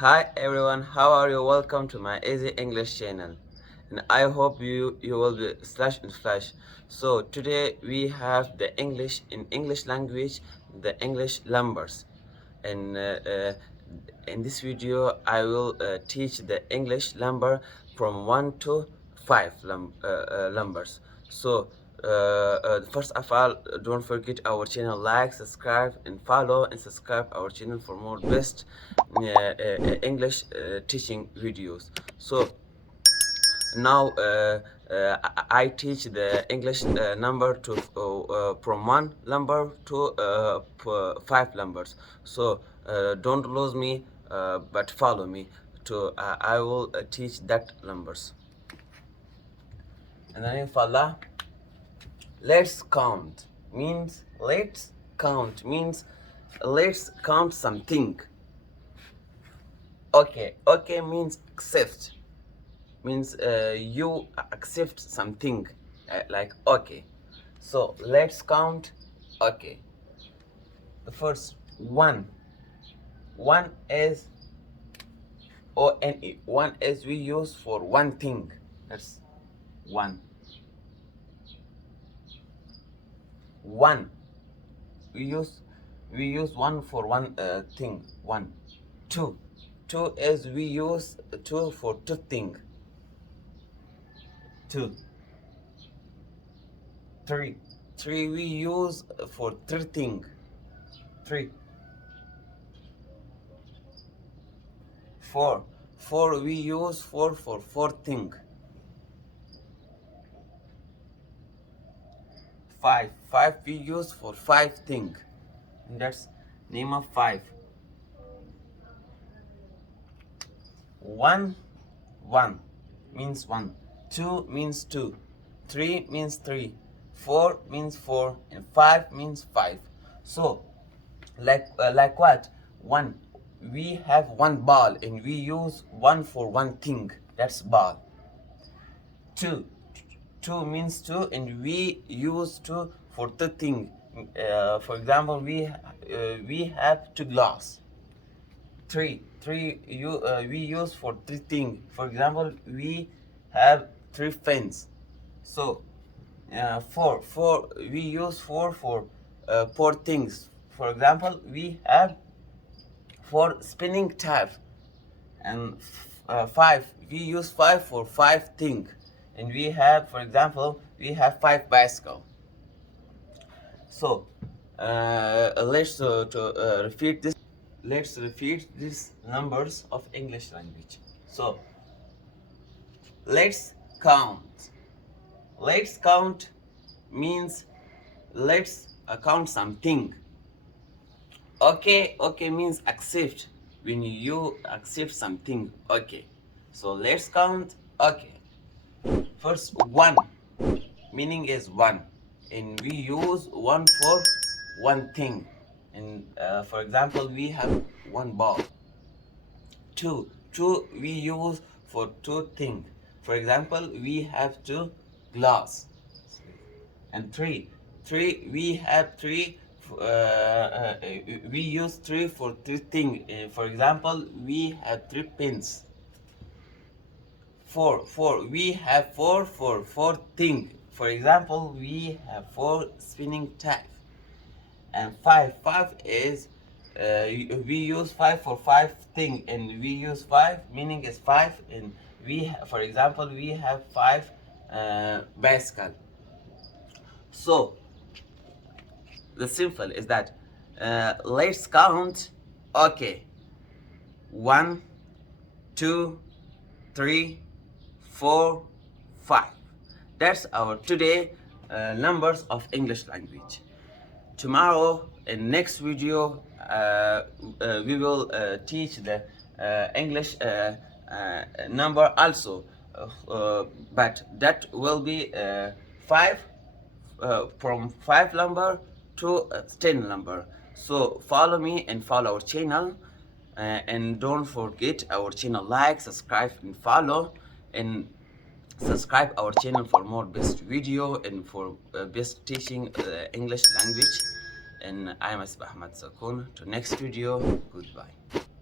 Hi everyone, how are you? Welcome to my Easy English channel, and I hope you will be slash and flash. So today we have the English language, the English numbers, and in this video I will teach the English number from 1 to 5 numbers. So first of all, don't forget our channel, like, subscribe and follow, and subscribe our channel for more best English teaching videos. So now I teach the English number to from 1 number to 5 numbers. So don't lose me, but follow me to I will teach that numbers. In the name of Allah, let's count means let's count something. Okay means accept, means you accept something, like okay. So let's count. Okay, the first one is one is we use for one thing. That's one we use one for one thing. One. Two is we use two for two thing. Two. Three we use for three thing. Three. Four we use four for four thing. Five we use for five thing. And that's name of five. One means one. Two means two. Three means three. Four means four, and five means five. So like what? One, we have one ball and we use one for one thing. That's ball. Two means two and we use two for two thing. For example, we have two glass. Three we use for three thing. For example, we have three fence. So four we use four for four things. For example, we have four spinning tap. And five we use five for five thing. And we have, for example, we have five bicycle. So let's repeat this. Let's repeat these numbers of English language. So let's count. Let's count means let's count something. Okay means accept, when you accept something. Okay, so let's count. Okay, first one, meaning is one, and we use one for one thing. And for example, we have one ball. Two we use for two things. For example, we have two glass. And three we have three. We use three for three things. For example, we have three pins. Four we have four for four things. For example, we have four spinning tap. And five is we use five for five thing, and we use five meaning is five. And for example, we have five bicycle. So the simple is that let's count. Okay, 1 2 3 4 5. That's our today numbers of English language. Tomorrow in next video we will teach the English number also, but that will be five, from 5 number to 10 number. So follow me and follow our channel, and don't forget our channel, like, subscribe and follow, and subscribe our channel for more best video and for best teaching English language. And I am Ahmad Sakun. To next video, goodbye.